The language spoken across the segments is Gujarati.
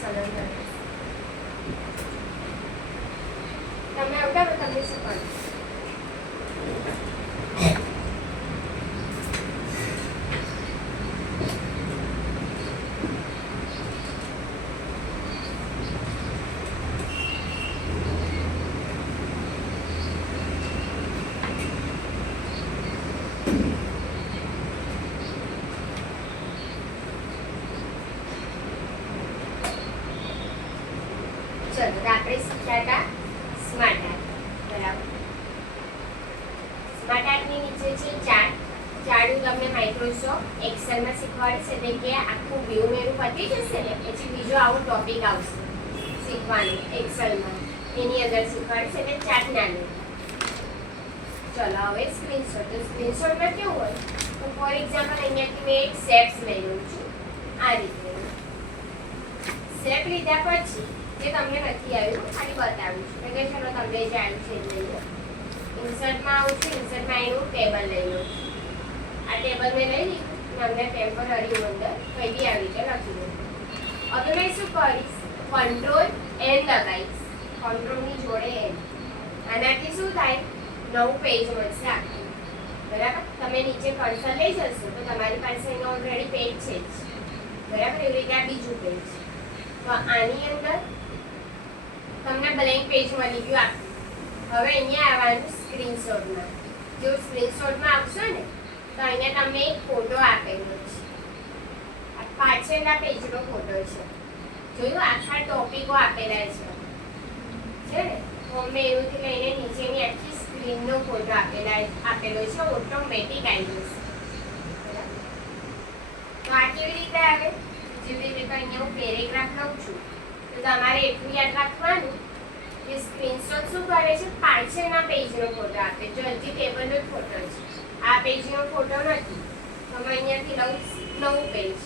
સરળ બને. તમે આવતા તો તમને શું કરો? ચલો આપણે શીખ્યા હતા સ્માર્ટ આર્ટ. બરાબર. સ્માર્ટ આર્ટની નીચે છે ચાર્ટ. ચાર્ટ હું તમને માઇક્રોસોફ્ટ એક્સેલમાં શીખવાડીશ, એટલે કે આખું વ્યૂ મેનુ પતી જશે ને પછી બીજો આવો ટોપિક આવશે શીખવાનું એક્સેલમાં, એની અંદર શીખવાડીશ, એટલે ચાર્ટ ના લે. ચલો હવે સ્ક્રીનશોટ. તો સ્ક્રીનશોટમાં કેવું હોય તો ફોર એક્ઝામ્પલ અહીંયાથી મેં એક શેપ્સ લઈ લઉં છું. આ રીતે શેપ લીધા પછી જે તમને નથી આવ્યું ખાલી બતાવું છું કે ચલો તમને જે આવ્યું છે એ લઈ લો. ઇન્સર્ટમાં આવું છું, ઇન્સર્ટમાં એનું ટેબલ લઈ લો. આ ટેબલ મેં લઈ લીધું અને અમને ટેમ્પરરી અંદર કંઈ બી આવી રીતે લખી દઉં. હવે મેં શું કરીશ, કંટ્રોલ એન દબાવીશ, કંટ્રોલની જોડે એન. આનાથી શું થાય, નવું પેજ મળશે આખું. બરાબર. તમે નીચે કર્સર લઈ જશો તો તમારી પાસે એનો ઓલરેડી પેજ છે જ. બરાબર. એવી રીતે આ બીજું પેજ. તો આની અંદર તમને બ્લેન્ક પેજ મળી ગયું આખું. હવે અહીંયા આવવાનું સ્ક્રીનશોટમાં. જો સ્ક્રીનશોટમાં આવશો ને તો અહીંયા તમને એક ફોટો આપેલો છે. આ પાછળના પેજનો ફોટો છે. જોયું, આખા ટોપિકો આપેલા છે ને. મેં એનુંથી લઈને નીચેની આખી સ્ક્રીનનો ફોટો આપેલો છે. ઓટોમેટિક આવી જશે. તો આ કેવી રીતે આવે, જેવી રીતે અહીંયા હું પેરેગ્રાફ લઉં છું તો તમારે એટલું યાદ રાખવાનું કે સ્ક્રીનશોટ શું કરે છે, પાછળના પેજનો ફોટો આપે. જો હજી ટેબલનો જ ફોટો છે, આ પેજનો ફોટો નથી. તમે અહીંયાથી લઉં નવું પેજ.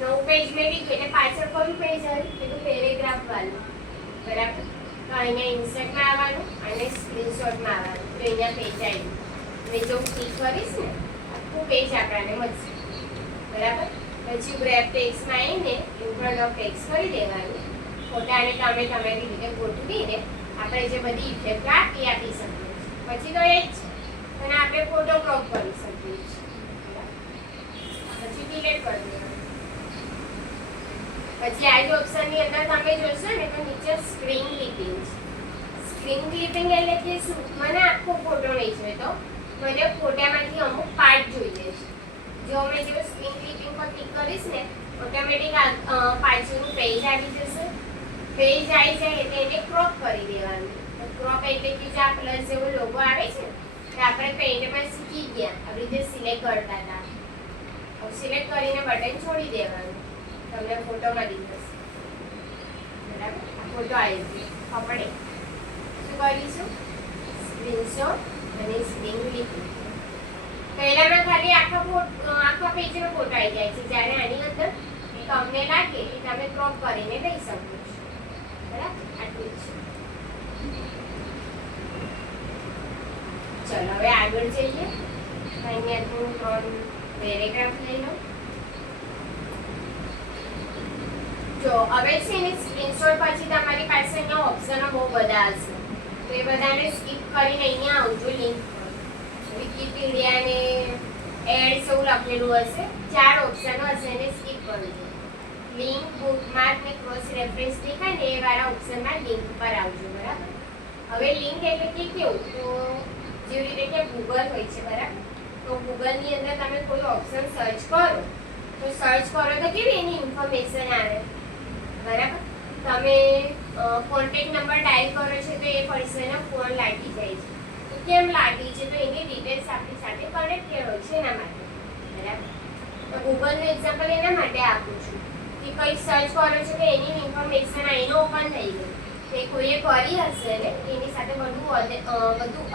નવું પેજ મેં લીધું એટલે પાછળ કયું પેજ આવ્યું, પેલું પેરેગ્રાફ વાળું. બરાબર. તો અહીંયા ઇન્સર્ટમાં આવવાનું અને સ્ક્રીનશોટમાં આવવાનું. તો અહીંયા પેજ આવ્યું. મેં જો ક્લિક કરીશ ને આખું પેજ આપણને મળશે. બરાબર. પછી ગ્રેપ ટેક્સ્ટમાં આવીને ઇન્ફ્રન્ટ ઓફ ટેક્સ્ટ કરી દેવાનું. ફોટાને તમે તમારી રીતે ગોઠવીને આપણે જે બધી ઇફેક્ટ આપી શકીએ. પછી તો એ જ છે, અને આપણે ફોટો ક્રોપ કરી શકીએ છીએ. પછી ડિલીટ કરી દેવાનું. પછી આ જ ઓપ્શનની અંદર તમે જોશો ને તો નીચે સ્ક્રીન ક્લિપિંગ છે. સ્ક્રીન ક્લિપિંગ એટલે કે શું, મને આખો ફોટો નહીં જોઈતો, મને ફોટામાંથી અમુક પાર્ટ જોઈએ છે. જો મેં જો સ્ક્રીન ક્લિપિંગ પર ક્લિક કરીશ ને ઓટોમેટિક પાછળનું પેજ આવી જશે. પેજ આવી જાય એટલે એને ક્રોપ કરી દેવાનું. ક્રોપ એટલે કે જે આ પ્લસ જેવો લોગો આવે છે તે આપણે પેઇન્ટમાં શીખી ગયા, આવી રીતે સિલેક્ટ કરતા હતા. સિલેક્ટ કરીને બટન છોડી દેવાનું, તમને ફોટો મળી જશે. બરાબર. આ ફોટો આવી ગયો. આપણે શું કરીશું, સ્ક્રીનશોટ અને સ્ક્રીન ક્લિપિંગ. પહેલામાં ખાલી આખા પેજનો ફોટો આવી જાય છે, જ્યારે આની અંદર તમને લાગે કે તમે ક્રોપ કરીને લઈ શકો છો. બરાબર. આટલું જ છે. ચલો હવે આગળ જઈએ. અહીંયા હું 3 પેરેગ્રાફ લઈ લઉં. જો હવે છે ને સ્ક્રીનશોટ પછી તમારી પાસે અહીંયા ઓપ્શનો બહુ બધા હશે, તો એ બધાને સ્કીપ કરીને અહીંયા આવજો. લિંક વિકીપીડિયા ને એડ્સ એવું લખેલું હશે, 4 ઓપ્શનો હશે, એને સ્કીપ કરજો. લિંક, બુકમાર્ક ને ક્રોસ રેફરન્સ દેખાય ને એ વાળા ઓપ્શનમાં લિંક પર આવજો. બરાબર. હવે લિંક એટલે કે કેવું, તો જેવી રીતે કે ગૂગલ હોય છે. બરાબર. તો ગૂગલની અંદર તમે કોઈ ઓપ્શન સર્ચ કરો તો કેવી એની ઇન્ફોર્મેશન આવે. બરાબર. તમે કોન્ટેક્ટ નંબર ડાયલ કરો છો તો એ પર્સનનો ફોન લાગી જાય છે. કેમ લાગી છે, તો એની ડિટેલ્સ આપણી સાથે કનેક્ટેડ હોય છે એના માટે. બરાબર. તો ગૂગલનું એક્ઝામ્પલ એના માટે આપું છું કે કંઈક સર્ચ કરો છો તો એની ઇન્ફોર્મેશન આઈને ઓપન થઈ ગઈ. તે કોઈએ કરી હશે ને એની સાથે બધું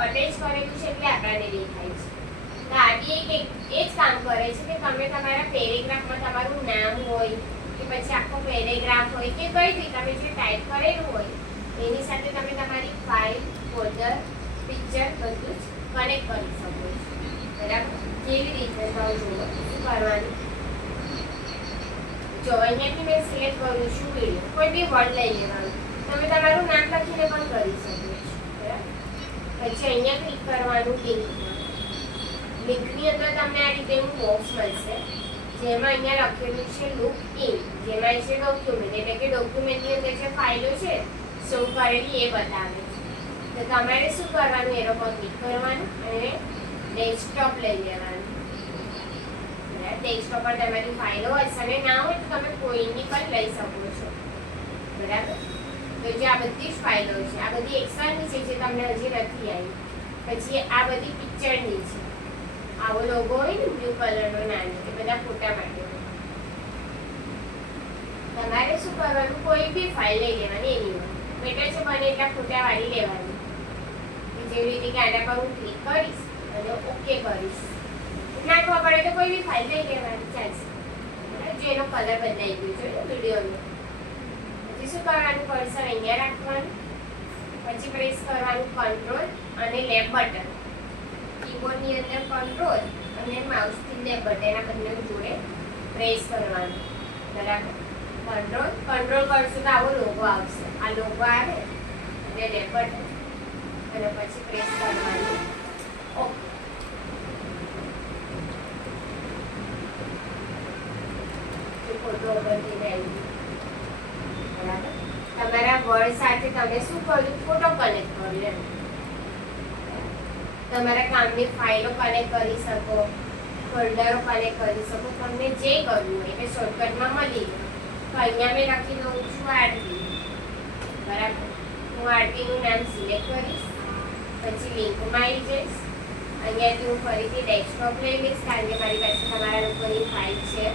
અટેચ કરેલું છે એટલે આપણને દેખાય છે. તો આડી એ જ કામ કરે છે કે તમે તમારા પેરેગ્રાફમાં તમારું નામ હોય કે પછી આખો પેરેગ્રાફ હોય કે કઈ બી તમે જે ટાઈપ કરેલું હોય એની સાથે તમે તમારી ફાઇલ, ફોલ્ડર, પિક્ચર બધું જ કનેક્ટ કરી શકો છો. બરાબર. કેવી રીતે જુઓ શું કરવાનું, જો અહીંયાથી મેં સિલેક્ટ કરું છું વિડિયો, કોઈ બી વર્ડ લઈ લેવાનું, તમે તમારું નામ લખીને પણ કરી શકો છો, બરાબર. પછી અહીંયા ક્લિક કરવાનું લિંકમાં. લિંકની અંદર તમને આ રીતેનું બોક્સ મળશે, જેમાં અહીંયા લખેલું છે લુક ઇન, જેમાં છે ડોક્યુમેન્ટ, એટલે કે ડોક્યુમેન્ટની અંદર જે ફાઇલો છે સેવ કરેલી એ બતાવે છે. તો તમારે શું કરવાનું, એનો પર ક્લિક કરવાનું અને ડેસ્કટોપ લઈ લેવાનું. ડેસ્કટોપ પર તમારી ફાઇલો હશે અને ના હોય તો તમે કોઈની પણ લઈ શકો છો, બરાબર. તો જે આ બધી જ ફાઇલો છે, આ બધી એક્સેલની છે જે તમને હજી નથી આવી. પછી આ બધી પિક્ચરની છે, આવો લોગો હોય ને બ્લુ કલરનો નાનો, એ બધા ફોટા માટે. તમારે શું કરવાનું, કોઈ બી ફાઇલ લઈ લેવાની, એની બેટર છે બને એટલા ફોટા વાળી લેવાની. જેવી રીતે કે આના પર હું ક્લિક કરીશ અને ઓકે કરીશ. ના ખબર પડે તો કોઈ બી ફાઇલ લઈ લેવાની, ચાલશે. જો એનો કલર બદલાઈ ગયો છે વિડીયોનો. પછી શું કરવાનું, કર્સર અહીંયા રાખવાનું, પછી પ્રેસ કરવાનું કંટ્રોલ અને લેફ્ટ બટન. કીબોર્ડની અંદર કંટ્રોલ અને માઉસથી લેફ્ટ બટન આ બંને જોડે પ્રેસ કરવાનું, બરાબર. કંટ્રોલ કરશો તો આવો લોગો આવશે, આ લોગો આવે અને લેફ્ટ બટન અને પછી પ્રેસ કરવાનું ઓકે. ફોટો ઉપરથી આવી, બરાબર. તમારા વર્ડ સાથે તમે શું કર્યું, ફોટો કનેક્ટ કર્યો, તમારા કામની ફાઇલો કનેક્ટ કરી શકો, ફોલ્ડરો કનેક્ટ કરી શકો, તમને જે કરવું હોય એટલે શોર્ટકટમાં મળી જાય. તો અહીંયા મેં લખી દઉં છું આરતી, બરાબર. હું આરતીનું નામ સિલેક્ટ કરીશ, પછી લિંકમાં આવી જઈશ. અહીંયાથી હું ફરીથી ડેસ્કટોપ લઈ લઈશ, કારણ કે મારી પાસે તમારા લોકોની ફાઇલ છે.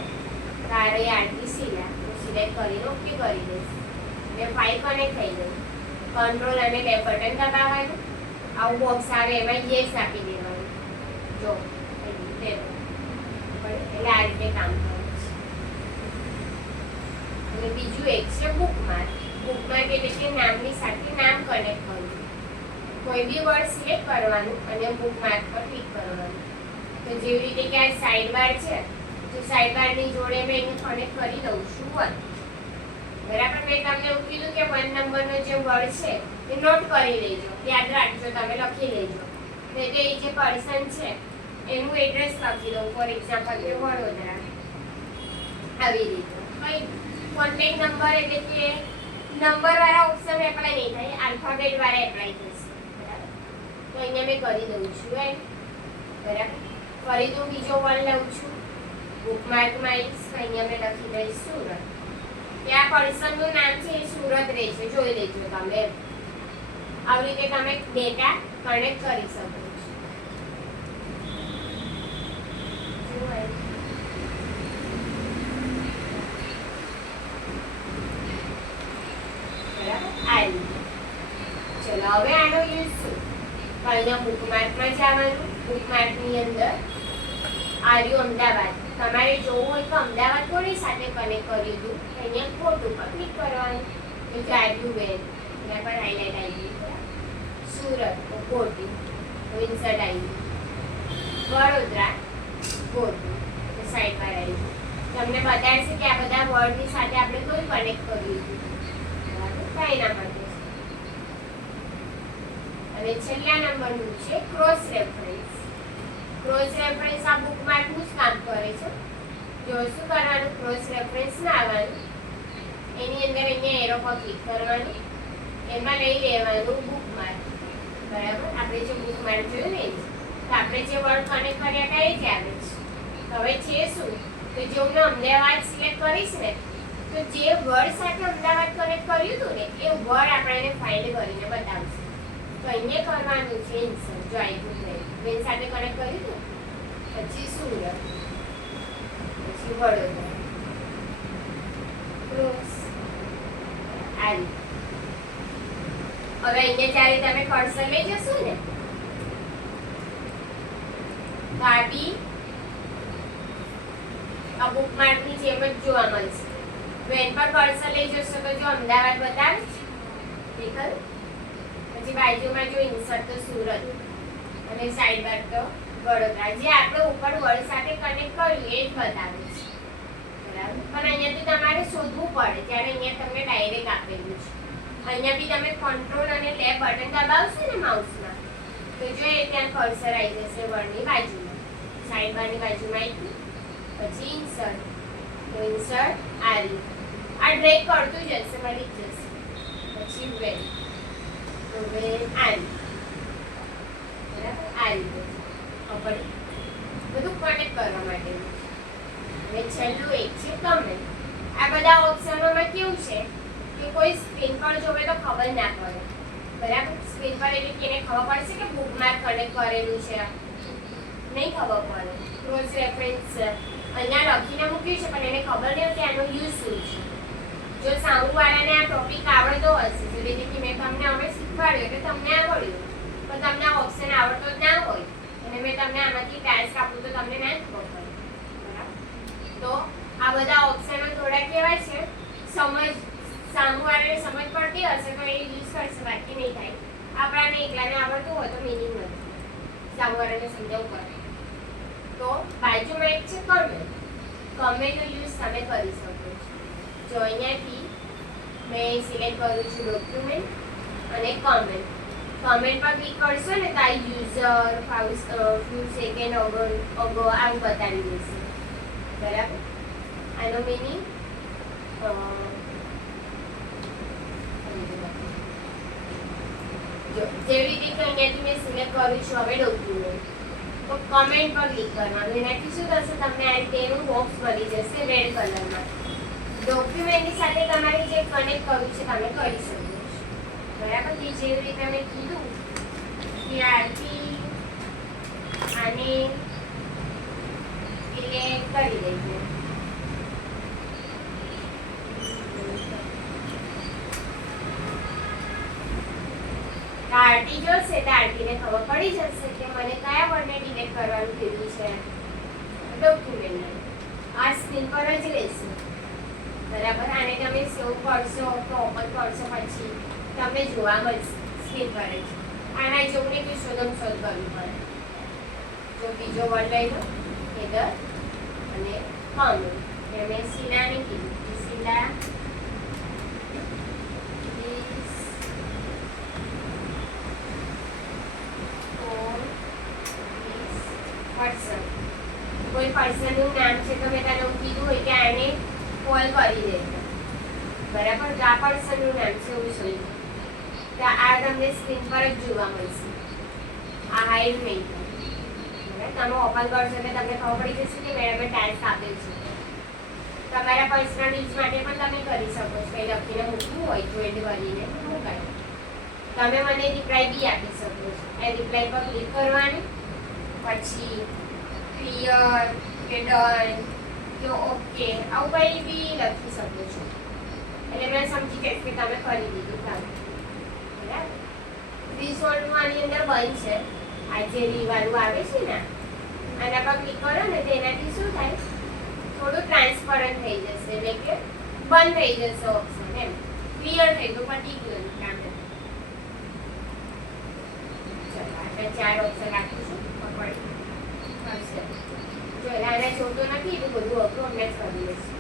તારે આરતી શીલા હું સિલેક્ટ કરીને ઓકે કરી દઈશ, મેં ફાઇલ કનેક્ટ થઈ ગઈ. કંટ્રોલ અને લેફ્ટ બટન દબાવવાનું, આવું બોક્સ આવે એમાં યસ આપી દેવાનું. જો એટલે આ રીતે કામ કરે છે. અને બીજું એક છે બુકમાર્ક. બુકમાર્ક એટલે કે નામની સાથે નામ કનેક્ટ કરવું. કોઈ બી વર્ડ સિલેક્ટ કરવાનું અને બુકમાર્ક પર ક્લિક કરવાનું. તો જેવી રીતે કે આ સાઇડ બાર છે, તો સાઇડ બારની જોડે મેં એને કનેક્ટ કરી દઉં છું 1, બરાબર. મેં તમને એવું કીધું કે 1 નંબરનો જે વર્ડ છે એ નોટ કરી લેજો, યાદ રાખજો, તમે લખી લેજો. તો એ જે પર્સન છે એનું એડ્રેસ લખી દઉં, ફોર એક્ઝામ્પલ કે વડોદરા, આવી રીતે. કઈ કોન્ટેક્ટ નંબર એટલે કે નંબર વાળા ઓપ્શન એપ્લાય નહીં થાય, આલ્ફાબેટ વાળા એપ્લાય થશે, બરાબર. તો અહીંયા મેં કરી દઉં છું એમ, બરાબર. ફરી તો બીજો વર્ડ લઉં છું, બુકમાર્કમાં આવીશ, અહીંયા મેં લખી દઈશ સુરત. ત્યાં પર્સનનું નામ છે એ સુરત રહે છે, જોઈ લેજો તમે. આવી રીતે તમે ડેટા કનેક્ટ કરી શકો છો. ચલો હવે આનો યુઝ શું, અહીંયા બુકમાર્કમાં જવાનું. બુકમાર્કની અંદર આર્યું અમદાવાદ, તમારે જોવું હોય તો અમદાવાદ કોની સાથે કનેક્ટ કર્યું હતું, અહીંયા ખોટું પર ક્લિક કરવાનું. તો આર્યું બેન એના પર હાઇલાઇટ આવી ગયું. સુરત તો ખોટું, તો ઇન્સર્ટ આવી ગયું. વડોદરા ખોટું, તો સાઈડ પર આવી ગયું. તમને બતાવશે કે આ બધા વર્ડની સાથે આપણે કોઈ કનેક્ટ કર્યું હતું, બરાબર. એના માટે અને છેલ્લા નંબરનું છે ક્રોસ રેફરન્સ. ક્રોસ રેફરન્સ આ બુકમાર્કનું જ કામ કરે છે. જો શું કરવાનું, ક્રોસ રેફરન્સમાં આવવાનું, એની અંદર અહીંયા એરો પર ક્લિક કરવાનું, એમાં લઈ લેવાનું બુકમાર્ક, બરાબર. આપણે જે બુકમાર્ક જોયું ને, તો આપણે જે વર્ડ કનેક્ટ કર્યા હતા એ જ આવે છે. હવે છે શું, તો જો હું અમદાવાદ સિલેક્ટ કરીશ ને, તો જે વર્ડ સાથે અમદાવાદ કનેક્ટ કર્યું હતું ને એ વર્ડ આપણે ફાઇન્ડ કરીને બતાવશે. તો અહીંયા કરવાનું છે ઇન્સર્ટ, જો આવ્યું બેન સાથે કનેક્ટ કર્યું હતું, પછી સુરત, પછી વડોદરા, ક્રોસ આવી. હવે અહીંયા જ્યારે તમે કર્સર લઈ જશો ને, તો આ બી આ બુકમાર્કની જેમ જ જોવા મળશે. વેન પર કર્સર લઈ જશો તો જો અમદાવાદ બતાવે છે, દેખાયું. પછી બાજુમાં જો ઇન્સર્ટ તો સુરત અને સાઈડ બાર તો વડોદરા, જે આપણે ઉપર વર્ડ સાથે કનેક્ટ કર્યું એ જ બતાવે છે, બરાબર. પણ અહીંયાથી તમારે શોધવું પડે, જ્યારે અહીંયા તમને ડાયરેક્ટ આપેલું છે. અહીંયા બી તમે કંટ્રોલ અને લેફ્ટ બટન દબાવશો ને માઉસમાં, તો જો એ ત્યાં કર્સર આવી જશે વર્ડની બાજુમાં, સાઈડ બારની બાજુમાં આવી, પછી ઇન્સર્ટ, તો ઇન્સર્ટ આ રીતે આ ડ્રેગ કરતું જશે, મળી જ જશે. પછી વેલ, તો વેલ આ રીતે, બરાબર, આ રીતે આપણે બધું કનેક્ટ કરવા માટે. હવે છેલ્લું એક છે કમેન્ટ. આ બધા ઓપ્શનોમાં કેવું છે કે કોઈ સ્ક્રીન પર જોવે તો ખબર ના પડે, બરાબર. સ્ક્રીન પર એટલે કેને ખબર પડશે કે બુકમાર્ક કનેક્ટ કરેલું છે, નહીં ખબર પડે. ક્રોસ રેફરન્સ અહીંયા લખીને મૂક્યું છે પણ એને ખબર નહીં કે આનો યુઝ શું છે. જો સાઉન્ડવાળાને આ ટોપિક આવડતો હશે, જેવી રીતે મેં તમને હવે શીખવાડ્યું એટલે તમને આવડ્યું, પણ તમને આ ઓપ્શન આવડતો જ ના હોય અને મેં તમને આમાંથી ટાસ્ક આપું તો તમને ના ખબર પડે, બરાબર. તો આ બધા ઓપ્શનો થોડા કેવા છે, સમજ સામુવાળાને સમજ પડતી હશે તો એ યુઝ કરશે, બાકી નહીં થાય. આપણાને એકલાને આવડતું હોય તો મિનિંગ નથી, સામુવાળાને સમજાવવું પડે. તો બાજુમાં એક છે કમેન્ટ. કમેન્ટનો યુઝ તમે કરી શકો છો. જો અહીંયાથી મેં સિલેક્ટ કરું છું ડોક્યુમેન્ટ અને કમેન્ટ. કમેન્ટ પર ક્લિક કરશો ને તો આ યુઝર ફ્યુ સેકન્ડ અગો આવું બતાવી દેશે, બરાબર. આનો મિનિંગ જેવી રીતે અહીંયાથી મેં સિલેક્ટ કરું છું હવે ડોક્યુમેન્ટ, તો કમેન્ટ પર ક્લિક કરવાનું. એનાથી શું થશે, તમને આ રીતે એનું બોક્સ મળી જશે રેડ કલરમાં. ડોક્યુમેન્ટની સાથે તમારે જે કનેક્ટ કરવું છે તમે કરી શકો છો, બરાબર. કે જેવી રીતે મેં કીધું કે આથી આને સિલેક્ટ કરી દઈએ. આરટી જોશે તો આરટીને ખબર પડી જશે કે મને કયા વર્ડને ડિલીટ કરવાનું કીધું છે, ડોક્યુમેન્ટને. આ સ્ક્રીન પર જ રહેશે, બરાબર. આને તમે સેવ કરશો તો ઓપન કરશો પછી તમને જોવા મળશે સ્ક્રીન પર જ. આના જેવું ને કે શોધ કરવું પડે. જો બીજો વર્ડ લઈ લો હેડર અને કમેન્ટ. મેં શીલાને કીધું કે શીલા પર્સન, કોઈ પર્સનનું નામ છે તો મેં તને એવું કીધું હોય કે આને કોલ કરી દે, બરાબર. તો આ પર્સનનું નામ છે એવું જોઈએ તો આ તમને સ્ક્રીન પર જ જોવા મળશે. આ હાઈડ નહીં થાય, તમે ઓપન કરશો એટલે તમને ખબર પડી જશે કે મેડમે ટાસ્ક આપેલ છે. તમારા પર્સનલ યુઝ માટે પણ તમે કરી શકો છો. કંઈ લખીને મૂકવું હોય તો એડ કરીને મૂકાય. તમે મને રિપ્લાય બી આપી શકો છો. એ રિપ્લાય પર ક્લિક કરવાનું, પછી ક્લિયર કે ડન કે ઓકે આવું કંઈ બી લખી શકો છો, એટલે મેં સમજી જઈશ કે તમે કરી દીધું કામ, બરાબર. રિઝોલ્ટનું આની અંદર બંધ છે, આ જે રીવાળું આવે છે ને આના પર ક્લિક કરો ને તો એનાથી શું થાય, થોડું ટ્રાન્સપરન્ટ થઈ જશે, એટલે કે બંધ થઈ જશે ઓપ્શન, એમ ક્લિયર થઈ ગયું, પતી ગયું કામ. ચલો આપણે 4 ઓપ્શન રાખીશું. જો આના જોતો નથી એટલું બધું હતું, અમને જ કરી લઈશું.